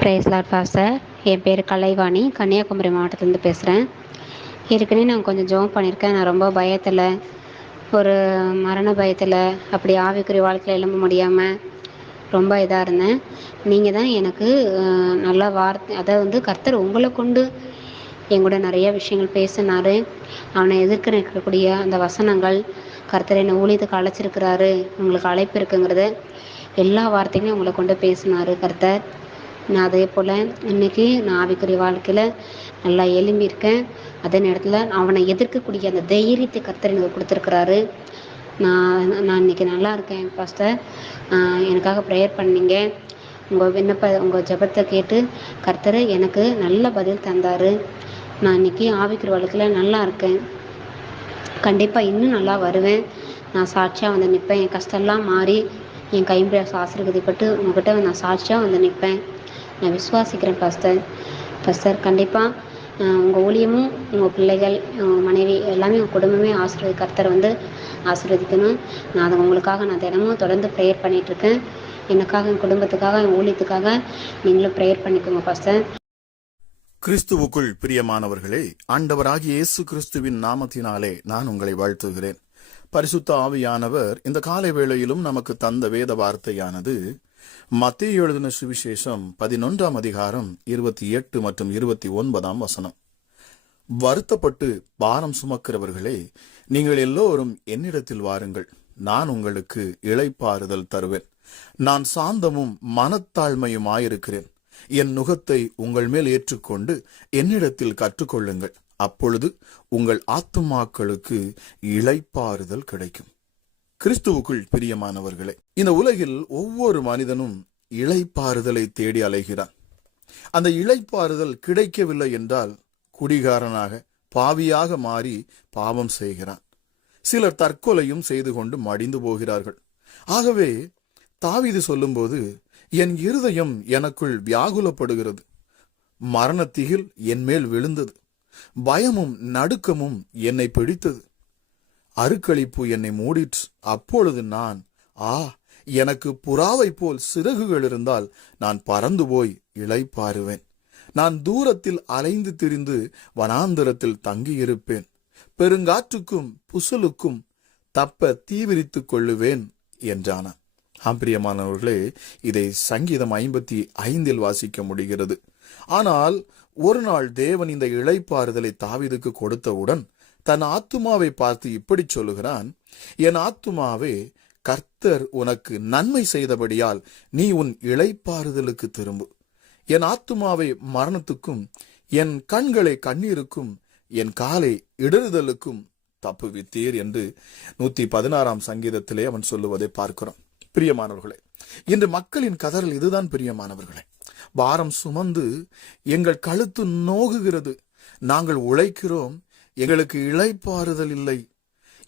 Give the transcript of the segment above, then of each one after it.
Price lot pastor என் பேர் கலைவாணி. கன்னியாகுமரி மாவட்டத்துலேருந்து பேசுகிறேன் ஏற்கனவே நான் கொஞ்சம் ஜோம் பண்ணியிருக்கேன். நான் ரொம்ப பயத்தில் ஒரு மரண பயத்தில் அப்படி ஆவிக்குரிய வாழ்க்கையில் எழும்ப முடியாமல் ரொம்ப இதாக இருந்தேன். நீங்கள் தான் எனக்கு நல்ல வார்த்தை அதை வந்து கர்த்தர் உங்களை கொண்டு என் கூட நிறைய விஷயங்கள் பேசினார். அவனை எதிர்க்க இருக்கக்கூடிய அந்த வசனங்கள் கர்த்தர் என்னை ஊழியத்துக்கு அழைச்சிருக்கிறாரு. உங்களுக்கு அழைப்பு இருக்குங்கிறத எல்லா வார்த்தைகளையும் உங்களை கொண்டு பேசினார் கர்த்தர். நான் அதே போல் இன்னைக்கு நான் ஆவிக்குரிய வாழ்க்கையில் நல்லா எழும்பியிருக்கேன். அதே நேரத்தில் அவனை எதிர்க்கக்கூடிய அந்த தைரியத்தை கர்த்தர் எனக்கு கொடுத்துருக்குறாரு. நான் நான் இன்னைக்கு நல்லா இருக்கேன் பாஸ்டர் எனக்காக ப்ரேயர் பண்ணீங்க. உங்கள் விண்ணப்ப உங்கள் ஜெபத்தை கேட்டு கர்த்தர் எனக்கு நல்ல பதில் தந்தார். நான் இன்னைக்கு ஆவிக்குரிய வாழ்க்கையில் நல்லா இருக்கேன். கண்டிப்பாக இன்னும் நல்லா வருவேன். நான் சாட்சியாக வந்து நிற்பேன் என் கஷ்டம்லாம் மாறி என் கைம்பிரஸ் ஆசீர்வதிப்பட்டு உங்ககிட்ட நான் சாட்சியாக வந்து நிற்பேன் நான் விசுவாசிக்கிறேன் பாஸ்டர் பாஸ்டர் கண்டிப்பாக உங்கள் ஊழியமும் உங்கள் பிள்ளைகள் உங்கள் மனைவி எல்லாமே உங்கள் குடும்பமே ஆசீர்வதி கர்த்தர் வந்து ஆசீர்வதிக்கணும். நான் அதை உங்களுக்காக நான் தினமும் தொடர்ந்து ப்ரேயர் பண்ணிகிட்ருக்கேன் எனக்காக என் குடும்பத்துக்காக என் ஊழியத்துக்காக நீங்களும் ப்ரேயர் பண்ணிக்கோங்க பாஸ்டர் கிறிஸ்துவுக்குள் பிரியமானவர்களே ஆண்டவராகிய இயேசு கிறிஸ்துவின் நாமத்தினாலே நான் உங்களை வாழ்த்துகிறேன். பரிசுத்த ஆவியானவர் இந்த காலை வேளையிலும் நமக்கு தந்த வேத வார்த்தையானது மத்திய எழுதின சுவிசேஷம் பதினொன்றாம் அதிகாரம் இருபத்தி எட்டு மற்றும் இருபத்தி ஒன்பதாம் வசனம். வருத்தப்பட்டு பாரம் சுமக்கிறவர்களே நீங்கள் எல்லோரும் என்னிடத்தில் வாருங்கள். நான் உங்களுக்கு இழைப்பாறுதல் தருவேன். நான் சாந்தமும் மனத்தாழ்மையுமாயிருக்கிறேன். என் நுகத்தை உங்கள் மேல் ஏற்றுக்கொண்டு என்னிடத்தில் கற்றுக்கொள்ளுங்கள். அப்பொழுது உங்கள் ஆத்துமாக்களுக்கு இழைப்பாறுதல் கிடைக்கும். கிறிஸ்துவுக்குள் பிரியமானவர்களே இந்த உலகில் ஒவ்வொரு மனிதனும் இழைப்பாறுதலை தேடி அலைகிறான். அந்த இழைப்பாறுதல் கிடைக்கவில்லை என்றால் குடிகாரனாக பாவியாக மாறி பாவம் செய்கிறான். சிலர் தற்கொலையும் செய்து கொண்டு மடிந்து போகிறார்கள். ஆகவே தாவிது சொல்லும்போது என் இருதயம் எனக்குள் வியாகுலப்படுகிறது. மரணத்திகில் என் மேல் விழுந்தது. பயமும் நடுக்கமும் என்னை பிடித்தது. அருக்களிப்பு என்னை மூடிற்று. அப்பொழுது நான் ஆ எனக்கு புறாவை போல் சிறகுகள் இருந்தால் நான் பறந்து போய் இளைப்பாருவேன் நான் தூரத்தில் அலைந்து திரிந்து வனாந்தரத்தில் தங்கியிருப்பேன். பெருங்காற்றுக்கும் புசலுக்கும் தப்ப தீவிரித்துக் கொள்ளுவேன் என்றான ஆம்பிரியமானவர்களே இதை சங்கீதம் ஐம்பத்தி ஐந்தில் வாசிக்க முடிகிறது. ஆனால் ஒரு நாள் தேவன் இந்த இழைப்பாறுதலை தாவிதுக்கு கொடுத்தவுடன் தன் ஆத்துமாவை பார்த்து இப்படி சொல்லுகிறான் என் ஆத்துமாவே கர்த்தர் உனக்கு நன்மை செய்தபடியால் நீ உன் இழைப்பாறுதலுக்கு திரும்பு. என் ஆத்துமாவை மரணத்துக்கும் என் கண்களை கண்ணீருக்கும் என் காலை இடறுதலுக்கும் தப்புவித்தீர் என்று நூத்தி பதினாறாம் சங்கீதத்திலே அவன் சொல்லுவதை பார்க்கிறோம். பிரியமானவர்களே இன்று மக்களின் கதறல் இதுதான் பிரியமானவர்களே. பாரம் சுமந்து எங்கள் கழுத்து நோகுகிறது. நாங்கள் உழைக்கிறோம் எங்களுக்கு இழைப்பாறுதல் இல்லை.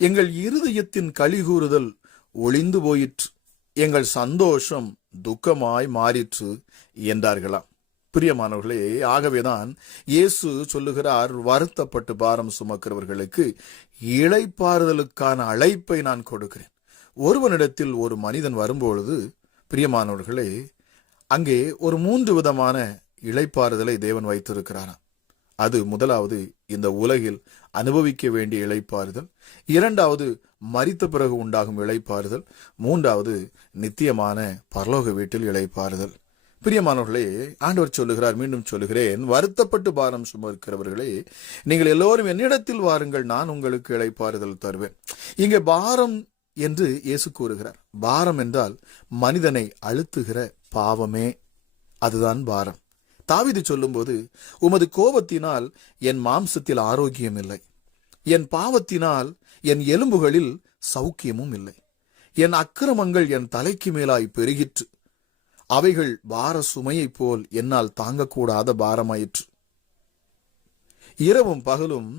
எங்கள் இருதயத்தின் கலிகூறுதல் ஒளிந்து போயிற்று. எங்கள் சந்தோஷம் துக்கமாய் மாறிற்று என்றார்களாம். பிரியமானவர்களே ஆகவேதான் இயேசு சொல்லுகிறார் வருத்தப்பட்டு பாரம் சுமக்கிறவர்களுக்கு இழைப்பாறுதலுக்கான அழைப்பை நான் கொடுக்கிறேன். ஒருவனிடத்தில் ஒரு மனிதன் வரும்பொழுது பிரியமானவர்களே அங்கே ஒரு மூன்று விதமான இழைப்பாறுதலை தேவன் வைத்திருக்கிறாராம். அது முதலாவது இந்த உலகில் அனுபவிக்க வேண்டிய இழைப்பாறுதல் இரண்டாவது மறித்த பிறகு உண்டாகும் இழைப்பாறுதல் மூன்றாவது நித்தியமான பரலோக வீட்டில் இழைப்பாறுதல் பிரியமானவர்களே ஆண்டவர் சொல்லுகிறார் மீண்டும் சொல்லுகிறேன் வருத்தப்பட்டு பாரம் சுமர்க்கிறவர்களே நீங்கள் எல்லோரும் என்னிடத்தில் வாருங்கள் நான் உங்களுக்கு இழைப்பாறுதல் தருவேன். இங்கே பாரம் என்று இயேசு கூறுகிறார். பாரம் என்றால் மனிதனை அழுத்துகிற பாவமே. அதுதான் பாரம். தாவிது சொல்லும்போது உமது கோபத்தினால் என் மாம்சத்தில் ஆரோக்கியம் இல்லை. என் பாவத்தினால் என் எலும்புகளில் சௌக்கியமும் இல்லை. என் அக்கிரமங்கள் என் தலைக்கு மேலாய் பெருகிற்று. அவைகள் பார சுமையைப் போல் என்னால் தாங்கக்கூடாத பாரமாயிற்று. இரவும் பகலும்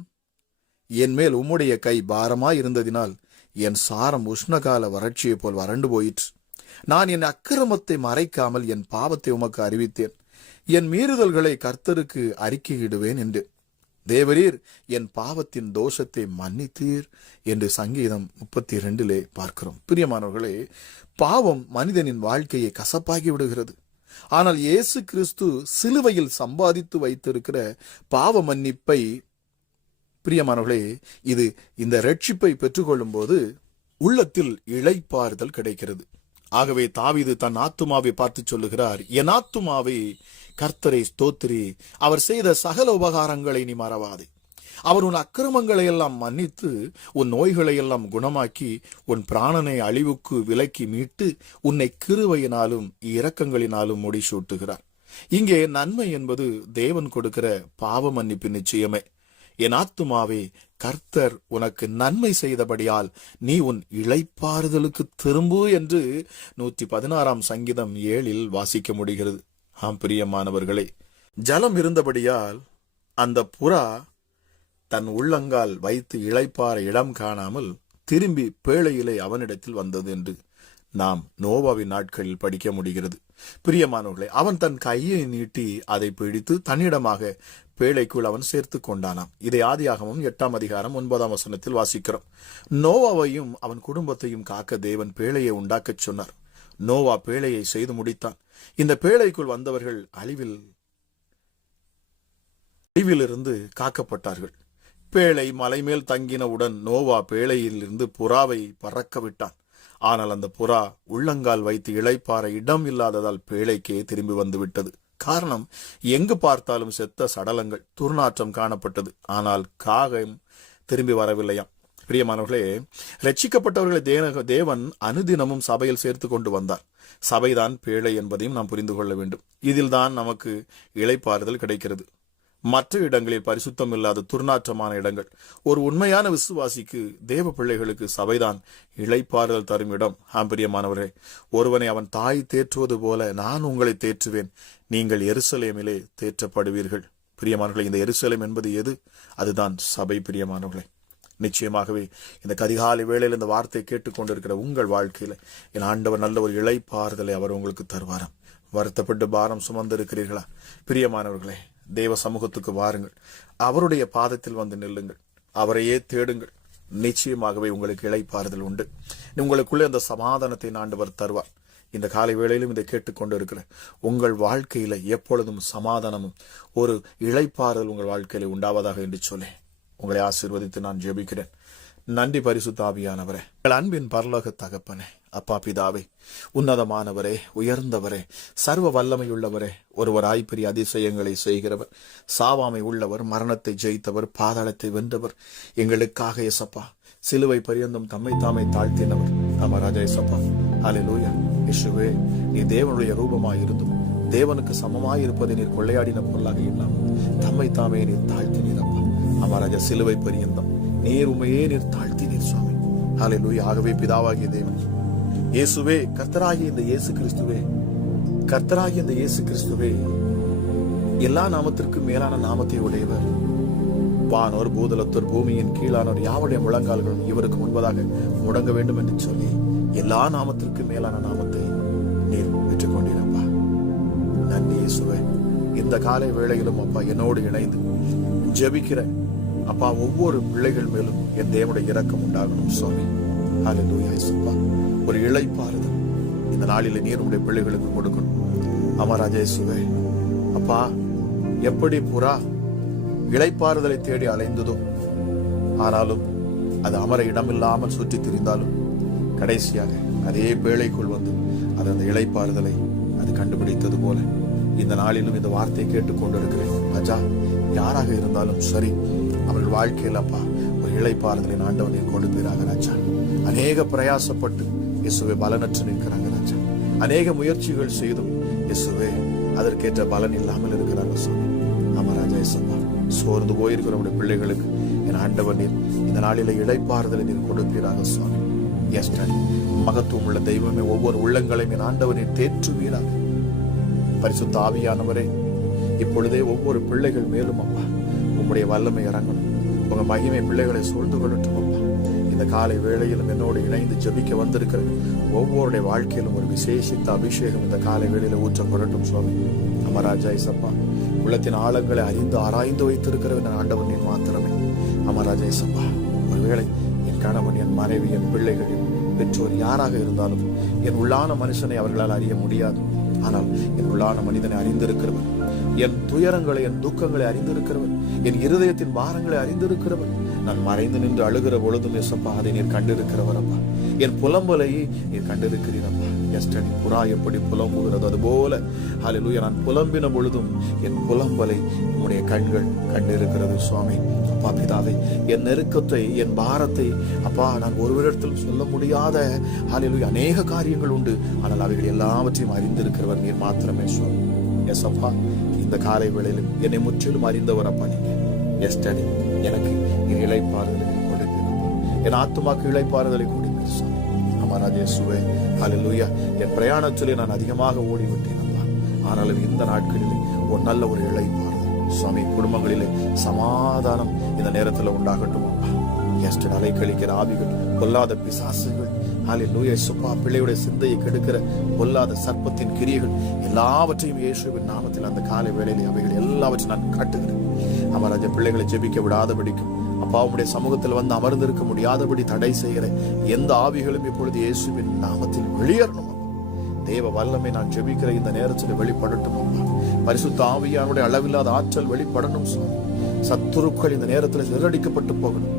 என் மேல் உம்முடைய கை பாரமாய் இருந்ததினால் என் சாரம் உஷ்ணகால வறட்சியைப் போல் வறண்டு போயிற்று. நான் என் அக்கிரமத்தை மறைக்காமல் என் பாவத்தை உமக்கு அறிவித்தேன். என் மீறுதல்களை கர்த்தருக்கு அறிக்கையிடுவேன் என்று. தேவரீர் என் பாவத்தின் தோஷத்தை மன்னித்தீர் என்று சங்கீதம் முப்பத்தி இரண்டிலே பார்க்கிறோம். பிரியமானவர்களே பாவம் மனிதனின் வாழ்க்கையை கசப்பாகி விடுகிறது ஆனால் இயேசு கிறிஸ்து சிலுவையில் சம்பாதித்து வைத்திருக்கிற பாவ மன்னிப்பை பிரியமானவர்களே இது இந்த ரட்சிப்பை பெற்றுக்கொள்ளும் போது உள்ளத்தில் இழைப்பாறுதல் கிடைக்கிறது. ஆகவே தாவிது தன் ஆத்துமாவை பார்த்து சொல்லுகிறார் என் ஆத்துமாவை கர்த்தரை ஸ்தோத்திரி. அவர் செய்த சகல உபகாரங்களை நீ மறவாதே. அவர் உன் அக்கிரமங்களை எல்லாம் மன்னித்து உன் நோய்களை எல்லாம் குணமாக்கி உன் பிராணனை அழிவுக்கு விலக்கி மீட்டு உன்னை கிருவையினாலும் இரக்கங்களினாலும் முடிசூட்டுகிறார். இங்கே நன்மை என்பது தேவன் கொடுக்கிற பாவ மன்னிப்பு நிச்சயமே. என் ஆத்துமாவே கர்த்தர் உனக்கு நன்மை செய்தபடியால் நீ உன் இழைப்பாறுதலுக்கு திரும்பு என்று நூற்றி பதினாறாம் சங்கீதம் ஏழில் வாசிக்க முடிகிறது. ஆம் பிரியமானவர்களே ஜலம் இருந்தபடியால் அந்த புறா தன் உள்ளங்கால் வைத்து இழைப்பார இடம் காணாமல் திரும்பி பேழையிலே அவனிடத்தில் வந்தது என்று நாம் நோவாவின் நாட்களில் படிக்க முடிகிறது. பிரியமானவர்களே அவன் தன் கையை நீட்டி அதை பிடித்து தன்னிடமாக பேழைக்குள் அவன் சேர்த்து கொண்டானாம் இதை ஆதியாகமும் எட்டாம் அதிகாரம் ஒன்பதாம் வசனத்தில் வாசிக்கிறோம். நோவாவையும் அவன் குடும்பத்தையும் காக்க தேவன் பேழையை உண்டாக்கச் சொன்னார். நோவா பேழையை செய்து முடித்தான். இந்த பேழைக்குள் வந்தவர்கள் அழிவில் அழிவிலிருந்து காக்கப்பட்டார்கள். பேழை மலைமேல் தங்கினவுடன் நோவா பேழையில் இருந்து புறாவை பறக்க விட்டான். ஆனால் அந்த புறா உள்ளங்கால் வைத்து இளைப்பாற இடம் இல்லாததால் பேழைக்கே திரும்பி வந்து விட்டது காரணம் எங்கு பார்த்தாலும் செத்த சடலங்கள் துர்நாற்றம் காணப்பட்டது. ஆனால் காகம் திரும்பி வரவில்லையாம். பிரியமானவர்களே ரட்சிக்கப்பட்டவர்களை தேவ- தேவன் அனுதினமும் சபையில் சேர்த்து கொண்டு வந்தார். சபைதான் பேழை என்பதையும் நாம் புரிந்து கொள்ள வேண்டும். இதில்தான் நமக்கு இளைப்பாறுதல் கிடைக்கிறது. மற்ற இடங்களில் பரிசுத்தம் இல்லாத துர்நாற்றமான இடங்கள். ஒரு உண்மையான விசுவாசிக்கு தேவ பிள்ளைகளுக்கு சபைதான் இழைப்பாறுதல் தரும் இடம். ஆம்பரியமானவரே ஒருவனை அவன் தாய் தேற்றுவது போல நான் உங்களை தேற்றுவேன். நீங்கள் எருசலேமிலே தேற்றப்படுவீர்கள். பிரியமானவர்களே இந்த எருசலேம் என்பது எது? அதுதான் சபை பிரியமானவர்களே. நிச்சயமாகவே இந்த கதிகாலை வேளையில் இந்த வார்த்தையை கேட்டுக்கொண்டிருக்கிற உங்கள் வாழ்க்கையில என் ஆண்டவர் நல்ல ஒரு இழைப்பாறுதலை அவர் உங்களுக்கு தருவாராம். வருத்தப்பட்டு பாரம் சுமந்திருக்கிறீர்களா? பிரியமானவர்களே தேவ சமூகத்துக்கு வாருங்கள். அவருடைய பாதத்தில் வந்து நில்லுங்கள். அவரையே தேடுங்கள். நிச்சயமாகவே உங்களுக்கு இழைப்பாறுதல் உண்டு. உங்களுக்குள்ளே அந்த சமாதானத்தை ஆண்டவர் தருவார். இந்த காலை வேளையிலும் இதை கேட்டுக்கொண்டு இருக்கிறேன் உங்கள் வாழ்க்கையில எப்பொழுதும் சமாதானமும் ஒரு இழைப்பாறுதல் உங்கள் வாழ்க்கையில உண்டாவதாக என்று சொல்லி உங்களை ஆசீர்வதித்து நான் ஜெபிக்கிறேன். நன்றி பரிசுத்த ஆவியானவரே. எங்கள் அன்பின் பரலோக தகப்பனே அப்பா பிதாவே உன்னதமானவரே உயர்ந்தவரே சர்வ வல்லமையுள்ளவரே ஒருவராய் பெரிய அதிசயங்களை செய்கிறவர். சாவாமை உள்ளவர் மரணத்தை ஜெயித்தவர் பாதாளத்தை வென்றவர். எங்களுக்காக எசப்பா சிலுவை பரியந்தம் தம்மை தாமே தாழ்த்தினவர். ஆமா ராஜா எசப்பா அலே லூயா இஷுவே நீ தேவனுடைய ரூபமாய் இருந்தும் தேவனுக்கு சமமாய் இருப்பதை நீர் கொள்ளையாடின பொருளாக இல்லாமல் தம்மை தாமே நீர் தாழ்த்தினீரப்பா. ஆமா ராஜா சிலுவை பரியந்தம். நீர் உண்மையே நீர் தாழ்த்தினீர் சுவாமி. ஹalleluya ஆகவே பிதாவாகிய தேவன் இயேசுவே கர்த்தராகிய இந்த இயேசு கிறிஸ்துவே கர்த்தராகிய இந்த இயேசு கிறிஸ்துவே எல்லா நாமத்திற்கும் மேலான நாமத்தை உடையவர். வானோர் பூதலத்தோர் பூமியின் கீழானோர் யாவுடைய முழங்கால்களும் இவருக்கு முன்பதாக முடங்க வேண்டும் என்று சொல்லி எல்லா நாமத்திற்கும் மேலான நாமத்தை நீர் பெற்றுக்கொண்டிருப்பா. நன்றி இயேசுவே. இந்த காலை வேளையிலும் அப்பா என்னோடு இணைந்து ஜெபிக்கிற அப்பா ஒவ்வொரு பிள்ளைகள் மேலும் என் தேவனுடைய இரக்கம் உண்டாகணும் சுவாமி. ஒரு இளைப்பாறுதல். இந்த நாளில் நீர் உடைய பிள்ளைகளுக்கு கொடுக்கணும். அமராஜா ராஜேசுவே அப்பா எப்படி புறா இழைப்பாறுதலை தேடி அலைந்ததோ ஆனாலும் அது அமர இடமில்லாமல் சுற்றி திரிந்தாலும் கடைசியாக அதே பேழைக்குள் வந்து அது அந்த இழைப்பாறுதலை அது கண்டுபிடித்தது போல இந்த நாளிலும் இந்த வார்த்தையை கேட்டுக்கொண்டிருக்கிறேன். அஜா யாராக இருந்தாலும் சரி அவர்கள் வாழ்க்கையில் அப்பா ஒரு இளைப்பாறுதலை ஆண்டவனை கொடுப்பீராக ராஜா. அநேக பிரயாசப்பட்டு இயேசுவை பலனற்று நிற்கிறாங்க ராஜா. அநேக முயற்சிகள் செய்தும் இயேசுவே அதற்கேற்ற பலன் இல்லாமல் இருக்கிறாங்க சுவாமி ஆமா ராஜா இயேசுப்பா சோர்ந்து போயிருக்கிற நம்முடைய பிள்ளைகளுக்கு என் ஆண்டவர் நீர் இந்த நாளில இளைப்பாறுதலை நீர் கொடுப்பீராக சுவாமி எஸ் மகத்துவம் உள்ள தெய்வமே ஒவ்வொரு உள்ளங்களையும் என் ஆண்டவர் நீர் தேற்றுவீராக. பரிசுத்த ஆவியானவரே இப்பொழுதே ஒவ்வொரு பிள்ளைகள் மேலும் அப்பா உம்முடைய வல்லமை இறங்கணும். உங்க மகிமை பிள்ளைகளை சூழ்ந்து கொள்ளட்டும் அப்பா. இந்த காலை வேளையிலும் என்னோடு இணைந்து ஜெபிக்க வந்திருக்கிற ஒவ்வொருடைய வாழ்க்கையிலும் ஒரு விசேஷித்த அபிஷேகம் இந்த காலை வேளையில ஊற்றப்படட்டும் சுவாமி. அமராஜா இசப்பா உள்ளத்தின் ஆழங்களை அறிந்து ஆராய்ந்து வைத்திருக்கிறவன் ஆண்டவன் நீ மாத்திரமே. அமராஜா இசப்பா ஒருவேளை என் கணவன் என் மனைவி என் பிள்ளைகள் பெற்றோர் யாராக இருந்தாலும் என் உள்ளான மனுஷனை அவர்களால் அறிய முடியாது. ஆனால் என் உள்ளான மனிதனை அறிந்திருக்கிறவன் என் துயரங்களை என் துக்கங்களை அறிந்திருக்கிறவர் என் இருதயத்தின் பாரங்களை அறிந்திருக்கிறவர் நான் மறைந்து நின்று அழுகிற பொழுதும் எசப்பா அதை நீர் கண்டிருக்கிறவர் அப்பா. என் புலம்பலை நீர் கண்டிருக்கிறீரப்பா எஸ்டடி புறா எப்படி புலம்புகிறது? அதுபோல ஹalleluya நான் புலம்பின பொழுதும் என் புலம்பலை உம்முடைய கண்கள் கண்டிருக்கிறது சுவாமி. அப்பா பிதாவே என் நெருக்கத்தை என் பாரத்தை அப்பா நான் ஒருவரிடத்தில் சொல்ல முடியாத ஹalleluya அநேக காரியங்கள் உண்டு. ஆனால் அவைகள் எல்லாவற்றையும் அறிந்திருக்கிறவர் நீர் மாத்திரமே சுவாமி. எஸ் அப்பா இந்த காலை வேளையிலும் என்னை முற்றிலும் அறிந்தவர் அப்பா நீங்க. எஸ்டடி எனக்கு நீர் இழைப்பாறுதலை கொடுத்து என் ஆத்துமாக்கு இளைப்பாறுதலை கொடுத்து சுவாமி. அமராஜ இயேசுவே ஹalleluya என் பிரயாணத்திலே நான் அதிகமாக ஓடிவிட்டேன் அப்பா. ஆனாலும் இந்த நாட்களிலே ஒரு நல்ல ஒரு இழைப்பாறுதல் சுவாமி குடும்பங்களிலே சமாதானம் இந்த நேரத்தில் உண்டாகட்டும் அப்பா. எஸ்டர் அலைக்கழிக்கிற ஆவிகள் பொல்லாத பிசாசுகள் ஹalleluya சுப்பா பிள்ளையுடைய சிந்தையை கெடுக்கிற பொல்லாத சர்ப்பத்தின் கிரியைகள் எல்லாவற்றையும் இயேசுவின் நாமத்தில் அந்த காலை வேளையிலே அவைகள் எல்லாவற்றையும் நான் காட்டுகிறேன். அமராஜ பிள்ளைகளை ஜெபிக்க விடாதபடிக்கும். அப்பா உடைய சமூகத்தில் வந்து அமர்ந்திருக்க முடியாதபடி தடை செய்கிற எந்த ஆவிகளும் இப்பொழுது இயேசுவின் நாமத்தில் வெளியேறணும் தேவ வல்லமை நான் ஜெபிக்கிற இந்த நேரத்தில் வெளிப்படட்டும் அம்மா பரிசுத்த ஆவியானுடைய அளவில்லாத ஆற்றல் வெளிப்படணும் சுவாமி. சத்துருக்கள் இந்த நேரத்தில் சிதறடிக்கப்பட்டு போகணும்.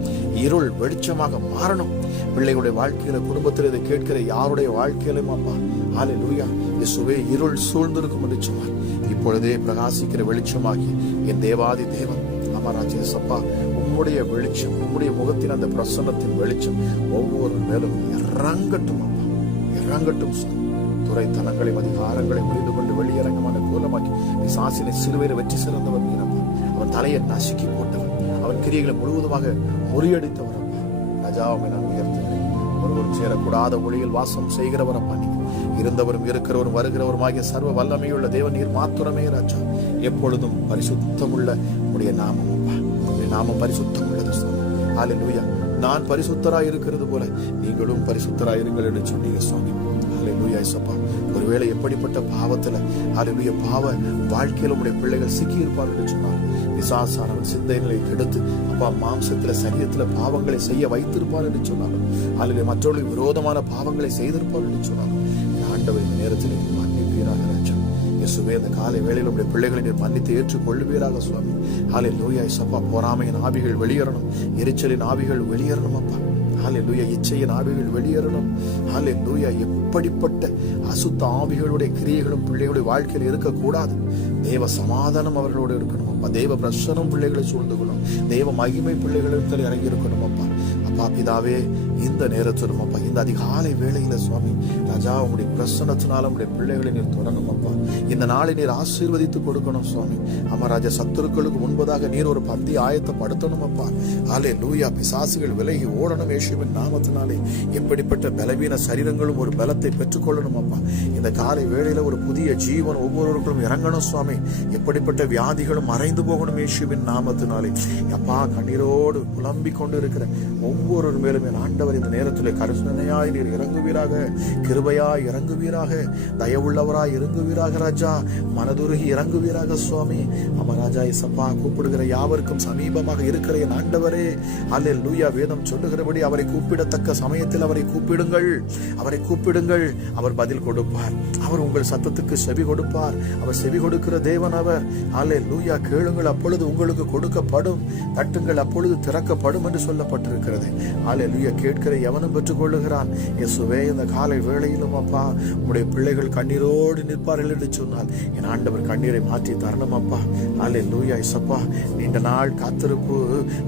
இருள் வெளிச்சமாக மாறணும். பிள்ளைகளுடைய வாழ்க்கையில குடும்பத்தில் இதை கேட்கிற யாருடைய வாழ்க்கையிலும் அப்பா? ஆலை லூயா இயேசுவே இருள் சூழ்ந்திருக்கும் என்று சொன்னார். இப்பொழுதே பிரகாசிக்கிற வெளிச்சமாகி என் தேவாதி தேவன் அமராஜ சப்பா உம்முடைய வெளிச்சம் உம்முடைய முகத்தின் அந்த பிரசன்னத்தின் வெளிச்சம் ஒவ்வொரு மேலும் இறங்கட்டும் அப்பா. இறங்கட்டும் துறைத்தனங்களையும் அதிகாரங்களையும் முடிந்து கொண்டு வெளியரங்கமான கோலமாக்கி சாசினை சிலுவையில வெற்றி சிறந்தவர் மீனப்பா அவன் தலையை நசுக்கி போட்டவன். அவன் கிரியைகளை முழுவதுமாக முறியடித்தவர் அப்பா. ராஜாவை நான் உயர்த்த ஒருவரும் சேரக்கூடாத ஒளியில் வாசம் செய்கிறவர் அப்பா இருந்தவரும் இருக்கிறவரும் வருகிறவருமாகிய சர்வ வல்லமையுள்ள தேவன் நீர் மாத்திரமே ராஜா. எப்பொழுதும் பரிசுத்தமுள்ள உடைய நாமம் அப்பா. நாமம் பரிசுத்தம் உள்ளது சுவாமி. லூயா நான் பரிசுத்தராய் இருக்கிறது போல நீங்களும் பரிசுத்தராய் இருங்கள் என்று சொன்னீங்க சுவாமி. ஹalleluya இயேசப்பா ஒருவேளை எப்படிப்பட்ட பாவத்துல ஹalleluya பாவ வாழ்க்கையில உடைய பிள்ளைகள் சிக்கி இருப்பார்கள் சொன்னார் விசாசானவன் சிந்தைகளை கெடுத்து அப்பா மாம்சத்துல சரீரத்துல பாவங்களை செய்ய வைத்திருப்பார் என்று சொன்னார் அதில் மற்றவர்களுக்கு விரோதமான பாவங்களை செய்திருப்பார் என்று சொன்னார் ஆண்டவர் இந்த நேரத்தில் நீர் இயேசுவே இந்த காலை வேளையில் உடைய பிள்ளைகளை நீர் மன்னித்து ஏற்றுக்கொள்வீராக சுவாமி. ஹாலே லூயாய் சப்பா பொறாமையின் ஆவிகள் வெளியேறணும். எரிச்சலின் ஆவிகள் வெளியேறணும் அப்பா. ஹாலே லூயா இச்சையின் ஆவிகள் வெளியேறணும். ஹாலே லூயா எப்படிப்பட்ட அசுத்த ஆவிகளுடைய கிரியைகளும் பிள்ளைகளுடைய வாழ்க்கையில் இருக்கக்கூடாது. தேவ சமாதானம் அவர்களோடு இருக்கணும் அப்பா. தேவ பிரசனம் பிள்ளைகளை சூழ்ந்து கொள்ளும் தேவ மகிமை பிள்ளைகளிடத்தில் இறங்கி இருக்கணும் அப்பா. அப்பா பிதாவே இந்த நேரத்திலும் அப்பா இந்த அதிகாலை வேளையில சுவாமி ராஜா உங்களுடைய பிரசன்னத்தினால உங்களுடைய பிள்ளைகளை நீர் தொடரும் அப்பா. இந்த நாளை நீர் ஆசீர்வதித்து கொடுக்கணும் சுவாமி. ஆமா ராஜா சத்துருக்களுக்கு முன்பதாக நீர் ஒரு பந்தி ஆயத்தப்படுத்தணும் அப்பா. ஆலே லூயா பிசாசுகள் விலகி ஓடணும் ஏசுவின் நாமத்தினாலே. எப்படிப்பட்ட பலவீன சரீரங்களும் ஒரு பலத்தை பெற்றுக்கொள்ளணும் அப்பா. இந்த காலை வேளையில ஒரு புதிய ஜீவன் ஒவ்வொருவருக்கும் இறங்கணும் சுவாமி. எப்படிப்பட்ட வியாதிகளும் மறைந்து போகணும் இயேசுவின் நாமத்தினாலே. அப்பா கண்ணீரோடு புலம்பிக் கொண்டு இருக்கிற ஒவ்வொரு மேலும் என் ஆண்டவர் இந்த நேரத்தில் கருசனையாய் நீர் இறங்குவீராக கிருபையாய் இறங்குவீராக தயவுள்ளவராய் இறங்குவீராக ராஜா மனதுருகி இறங்குவீராக சுவாமி. அமராஜா இசப்பா கூப்பிடுகிற யாவருக்கும் சமீபமாக இருக்கிற என் ஆண்டவரே அல்லேல் லூயா வேதம் சொல்லுகிறபடி அவரை கூப்பிடத்தக்க சமயத்தில் அவரை கூப்பிடுங்கள். அவரை கூப்பிடுங்கள். அவர் பதில் கொடுப்பார். அவர் உங்கள் சத்தத்துக்கு செவி கொடுப்பார். அவர் செவி கொடுக்கிற தேவன் அவர். அல்லே லூயா கேளுங்கள். அப்பொழுது உங்களுக்கு கொடுக்கப்படும் தட்டுங்கள். அப்பொழுது திறக்கப்படும் என்று சொல்லப்பட்டிருக்கிறது. அல்லே லூயா கேட்கிற எவனும் பெற்றுக்கொள்ளுகிறான்? இயேசுவே இந்த காலை வேளையிலும் அப்பா உங்களுடைய பிள்ளைகள் கண்ணீரோடு நிற்பார்கள் என்று சொன்னால் என் ஆண்டவர் கண்ணீரை மாற்றி தரணும் அப்பா. அல்ல லூயா இசப்பா நீண்ட நாள் காத்திருப்பு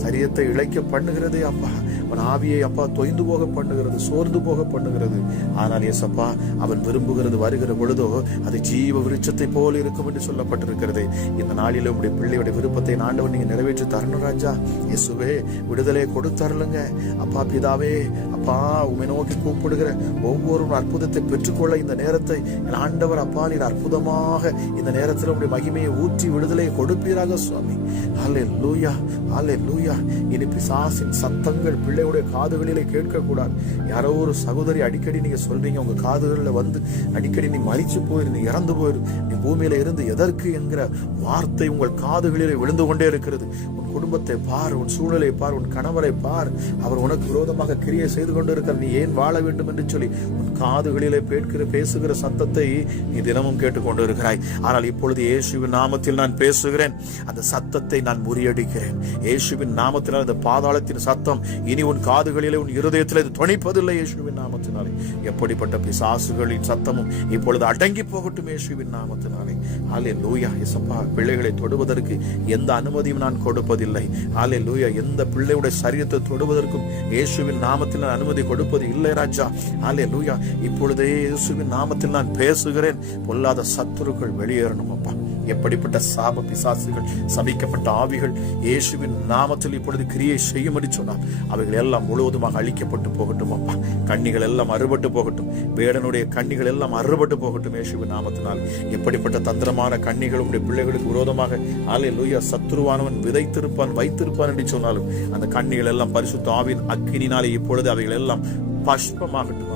சரியத்தை இழைக்க பண்ணுகிறதே அப்பா. அவன் ஆவியை அப்பா தொய்ந்து போக பண்ணுகிறது சோர்ந்து போக பண்ணுகிறது. ஆனால் ஏசப்பா அவன் விரும்புகிறது வருகிற பொழுதோ அது ஜீவ விருட்சத்தை போல இருக்கும் என்று சொல்லப்பட்டிருக்கிறது. இந்த நாளில உடைய பிள்ளையுடைய விருப்பத்தை ஆண்டவர் நீங்க நிறைவேற்றி தரணும் ராஜா. இயேசுவே விடுதலை கொடுத்தருளுங்க. அப்பா பிதாவே அப்பா உமை நோக்கி கூப்பிடுகிற ஒவ்வொரு அற்புதத்தை பெற்றுக்கொள்ள இந்த நேரத்தை என் ஆண்டவர் அப்பா நீர் அற்புதமாக இந்த நேரத்தில் உடைய மகிமையை ஊற்றி விடுதலை கொடுப்பீராக சுவாமி. ஹலே லூயா ஹலே லூயா இனி பிசாசின் சத்தங்கள் பிள்ளையுடைய காதுகளிலே கேட்கக்கூடாது. யாரோ ஒரு சகோதரி அடிக்கடி நீங்க சொல்றீங்க உங்க காதுகளில் வந்து அடிக்கடி நீ மறிச்சு போயிரு நீ இறந்து போயிரு நீ பூமியில இருந்து எதற்கு என்கிற வார்த்தை உங்கள் காதுகளிலே விழுந்து கொண்டே இருக்கிறது. உன் குடும்பத்தை பார் உன் சூழலை பார் உன் கணவரை பார் அவர் உனக்கு விரோதமாக கிரியை செய்து கொண்டிருக்கிற நீ ஏன் வாழ வேண்டும் என்று சொல்லி உன் காதுகளிலே பேட்கிற பேசுகிற சத்தத்தை நீ தினமும் கேட்டுக்கொண்டு இருக்கிறாய் ஆனால் இப்பொழுது இயேசுவின் நாமத்தில் நான் பேசுகிறேன். அந்த சத்தத்தை நான் முறியடிக்கிறேன். இயேசுவின் நாமத்தினால் அந்த பாதாளத்தின் சத்தம் இனி உன் காதுகளிலே உன் இருதயத்தில் இது துணிப்பதில்லை. இயேசுவின் நாமத்தினாலே. எப்படிப்பட்ட பிசாசுகளின் சத்தமும் இப்பொழுது அடங்கி போகட்டும் இயேசுவின் நாமத்தினாலே. ஆலே லூயா எசப்பா பிள்ளைகளை தொடுவதற்கு எந்த அனுமதியும் நான் கொடுப்பதில்லை. ஆலே லூயா எந்த பிள்ளையுடைய சரீரத்தை தொடுவதற்கும் இயேசுவின் நாமத்தில் நான் அனுமதி கொடுப்பது இல்லை ராஜா. ஆலே லூயா இப்பொழுதே இயேசுவின் நாமத்தில் நான் பேசுகிறேன். பொல்லாத சத்துருக்கள் வெளியேறணும் அப்பா எப்படிப்பட்ட சாப பிசாசுகள் சபிக்கப்பட்ட ஆவிகள் இயேசுவின் நாமத்தில் இப்பொழுது கிரியை செய்யும்படி சொன்னால் அவைகள் எல்லாம் முழுவதுமாக அழிக்கப்பட்டு போகட்டும் அப்பா. கண்ணிகள் எல்லாம் அறுபட்டு போகட்டும். வேடனுடைய கண்ணிகள் எல்லாம் அறுபட்டு போகட்டும் இயேசுவின் நாமத்தினால். எப்படிப்பட்ட தந்திரமான கண்ணிகள் உடைய பிள்ளைகளுக்கு விரோதமாக அலை லூயா சத்துருவானவன் விதைத்திருப்பான் வைத்திருப்பான் என்று சொன்னாலும் அந்த கண்ணிகள் எல்லாம் பரிசுத்த ஆவின் அக்கினினாலே இப்பொழுது அவைகள் எல்லாம் பஷ்பமாகட்டும்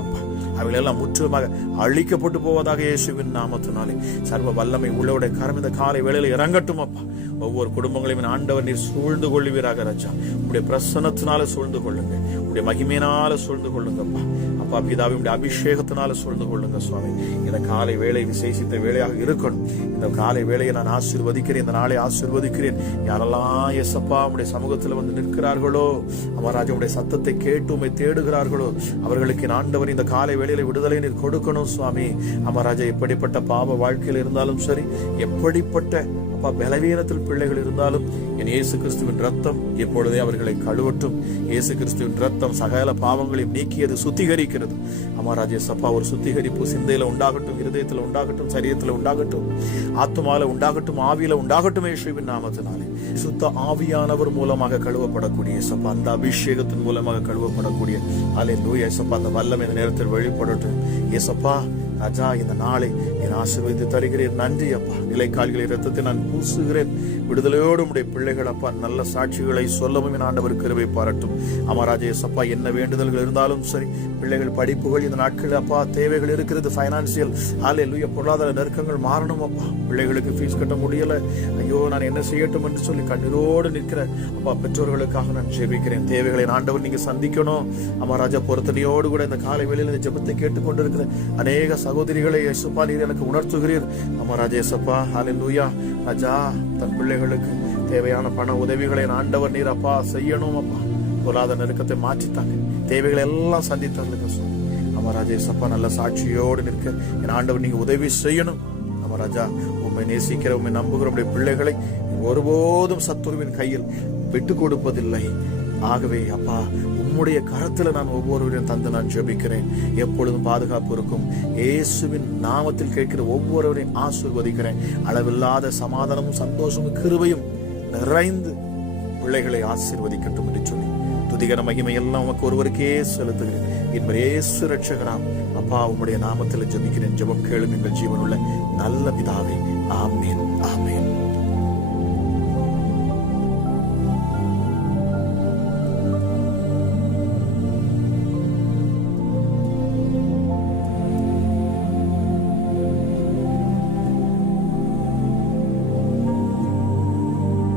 அவைகளெல்லாம் முற்றிலுமாக அழிக்கப்பட்டு போவதாக இயேசுவின் நாமத்தினாலே. சர்வ வல்லமை உள்ளவுடைய கரம் இந்த காலை வேளையில் இறங்கட்டும் அப்பா. ஒவ்வொரு குடும்பங்களையும் ஆண்டவர் நீர் சூழ்ந்து கொள்வீராக ராஜா. உடைய பிரசனத்தினால சூழ்ந்து கொள்ளுங்க. உடைய மகிமையினால சூழ்ந்து கொள்ளுங்கப்பா. அப்பா பிதாவை உடைய அபிஷேகத்தினால சூழ்ந்து கொள்ளுங்க சுவாமி. இந்த காலை வேலை விசேஷித்த வேலையாக இருக்கணும். இந்த காலை வேலையை நான் ஆசிர்வதிக்கிறேன். இந்த நாளை ஆசிர்வதிக்கிறேன். யாரெல்லாம் எஸ்அப்பா உடைய சமூகத்தில் வந்து நிற்கிறார்களோ அமராஜா உடைய சத்தத்தை கேட்டு உண்மை தேடுகிறார்களோ அவர்களுக்கு ஆண்டவர் இந்த காலை வேலையில விடுதலை நீர் கொடுக்கணும் சுவாமி. அமராஜா எப்படிப்பட்ட பாவ வாழ்க்கையில் இருந்தாலும் சரி எப்படிப்பட்ட அப்பா பலவீனத்தில் பிள்ளைகள் இருந்தாலும் என் இயேசு கிறிஸ்துவின் ரத்தம் எப்பொழுதே அவர்களை கழுவட்டும். இயேசு கிறிஸ்துவின் ரத்தம் சகல பாவங்களையும் நீக்கியது சுத்திகரிக்கிறது. அமராஜேஸ் அப்பா ஒரு சுத்திகரிப்பு சிந்தையில உண்டாகட்டும் இருதயத்துல உண்டாகட்டும் சரீரத்துல உண்டாகட்டும் ஆத்மால உண்டாகட்டும் ஆவியில உண்டாகட்டும் இயேசுவின் நாமத்தினாலே. சுத்த ஆவியானவர் மூலமாக கழுவப்படக்கூடிய சப்பா அந்த அபிஷேகத்தின் மூலமாக கழுவப்படக்கூடிய. அலை லூயா சப்பா அந்த வல்லம் இந்த நேரத்தில் வெளிப்படட்டும் ஏசப்பா ராஜா இந்த நாளை என் ஆசிர்வதித்து தருகிறேன் நன்றி அப்பா. நிலைக்கால்களை ரத்தத்தை நான் பூசுகிறேன். விடுதலையோடு உடைய பிள்ளைகள் அப்பா நல்ல சாட்சிகளை சொல்லவும் என் ஆண்டவர் கிருபை பாரட்டும். அமராஜேஸ் அப்பா என்ன வேண்டுதல்கள் இருந்தாலும் சரி பிள்ளைகள் படிப்புகள் இந்த நாட்களில் அப்பா தேவைகள் இருக்கிறது ஃபைனான்சியல் ஆலை லூய பொருளாதார நெருக்கங்கள் மாறணும் அப்பா. பிள்ளைகளுக்கு ஃபீஸ் கட்ட முடியல. ஐயோ நான் என்ன செய்யட்டும் என்று சொல்லி கண்ணீரோடு நிற்கிற அப்பா பெற்றோர்களுக்காக நான் ஜெபிக்கிறேன். தேவைகளை ஆண்டவர் நீங்க சந்திக்கணும். அமராஜா பொருத்தனையோடு கூட இந்த காலை வேளையில் இந்த ஜெபத்தை கேட்டுக்கொண்டிருக்கிற அநேக சகோதரிகளை இயேசுப்பா நீர் எனக்கு உணர்த்துகிறீர். அமராஜா ராஜேசப்பா ஹாலே ராஜா தன் பிள்ளைகளுக்கு தேவையான பண உதவிகளை என் ஆண்டவர் நீர் அப்பா செய்யணும் அப்பா. பொருளாதார நெருக்கத்தை மாற்றித்தாங்க. தேவைகளை எல்லாம் சந்தித்தாங்க அமராஜா ராஜேசப்பா நல்ல சாட்சியோடு நிற்க என் ஆண்டவர் நீங்க உதவி செய்யணும். அமராஜா உண்மை நேசிக்கிற உண்மை நம்புகிற உடைய பிள்ளைகளை ஒருபோதும் சத்துருவின் கையில் விட்டு கொடுப்பதில்லை. ஆகவே அப்பா உம்முடைய கரத்துல நான் ஒவ்வொருவரையும் தந்து நான் ஜெபிக்கிறேன். எப்பொழுதும் பாதுகாப்பு இருக்கும். இயேசுவின் நாமத்தில் கேட்கிற ஒவ்வொருவரையும் ஆசீர்வதிக்கிறேன். அளவில்லாத சமாதானமும் சந்தோஷமும் கிருபையும் நிறைந்து பிள்ளைகளை ஆசீர்வதிக்கட்டும் என்று சொல்லி துதிகர மகிமை எல்லாம் உமக்கு ஒருவருக்கே செலுத்துகிறேன். என்பர் இயேசு ரட்சகராம் அப்பா உம்முடைய நாமத்தில் ஜெபிக்கிறேன். ஜெபம் கேளும் எங்கள் ஜீவனுள்ள நல்ல பிதாவே. ஆமீன்.